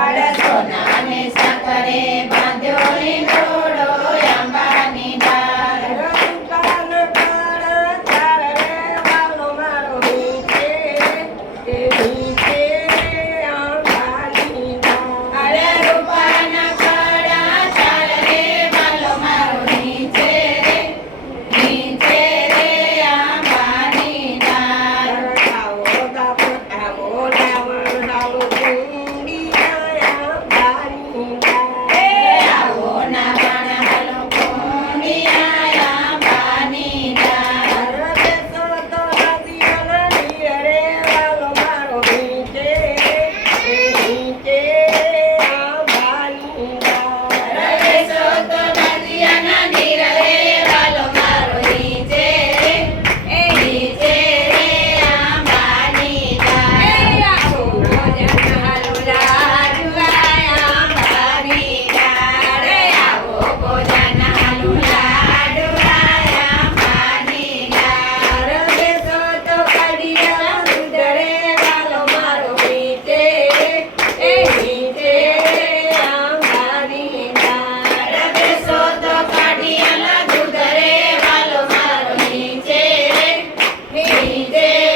அட He.